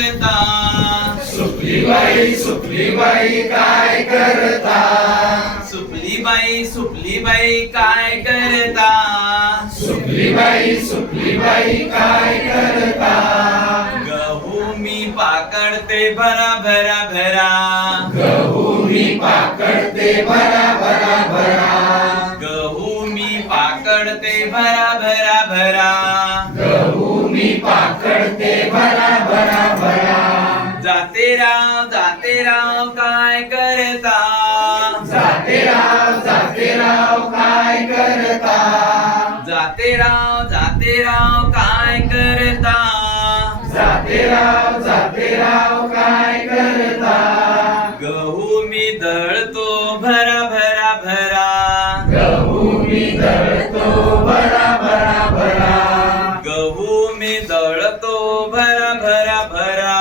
करता? सुपलीबाई सुपलीबाई काय करता? सुपलीबाई सुपलीबाई काय करता? सुपलीबाई सुपलीबाई काय करता? गहू मी पाकडते भरा भरा भरा. गहू मी पाकडते भरा भरा भरा. गहू मी पाकडते भरा भरा भरा. गहू मी पाकडते भरा भरा भरा. जाते राव काय करता? जाते राव काय करता? जाते राव काय करता? जाते राव काय करता? गहू मी दळतो भरा भरा भरा. गहू मी दळतो भरा भरा भरा. गहू मी दळतो भरा भरा भरा.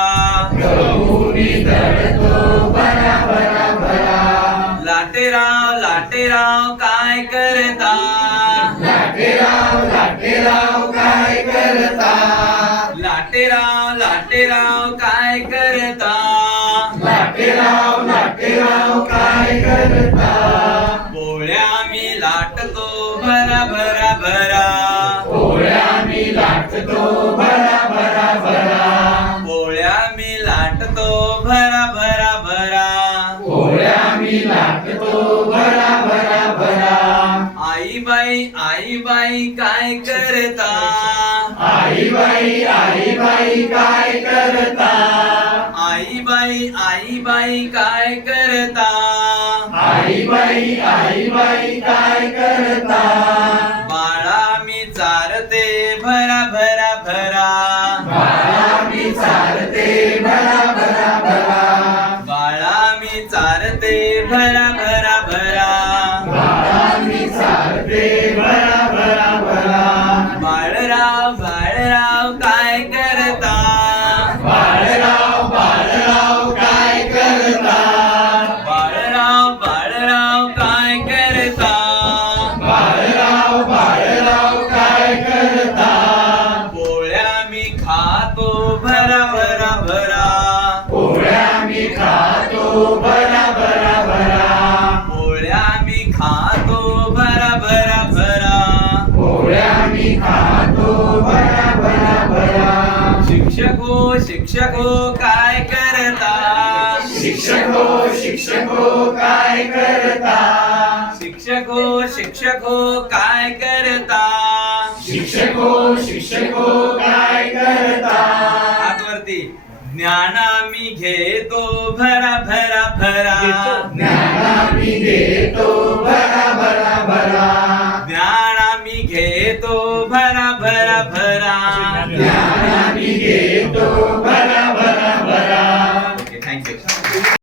गहू मी दळतो भरा भरा भरा. लाटेराव काय करता? लाटेराव काय करता? लाटेराव काय करता? लाटेराव काय करता? पोळ्या मी लाटतो भरा भरा भरा. पोळ्या मी लाटतो भरा भरा भरा. पोळ्या मी लाटतो भरा भरा भरा. पोळ्या मी लाटतो भरा भरा भरा. आई बाई काय करता? आई बाई काय करता? आई बाई काय करता? आई बाई काय करता? बाळा मी चारते भरा भरा भरा. बाळा मी चारते भरा भरा भरा. बाळा मी चारते भरा भरा भरा. बाळा मी चारते भरा भरा भरा. बाळराव काय करता? बाळराव काय करता? बाळराव काय करता? बाळराव काय करता? पोळ्या मी खातो भरा भरा भरा. पोळ्या मी खातो भरा भरा भरा. पोळ्या मी खातो भरा भरा भरा. पोळ्या मी खातो भरा भरा भरा. शिक्षको काय करता? शिक्षको काय करता? शिक्षको काय करता? शिक्षको काय करता? आतवरती ज्ञाना मी घेतो भरा भरा भरा. ज्ञाना मी घेतो भरा भरा भरा. ज्ञाना मी घेतो भरा भरा भरा. ज्ञाना मी घेतो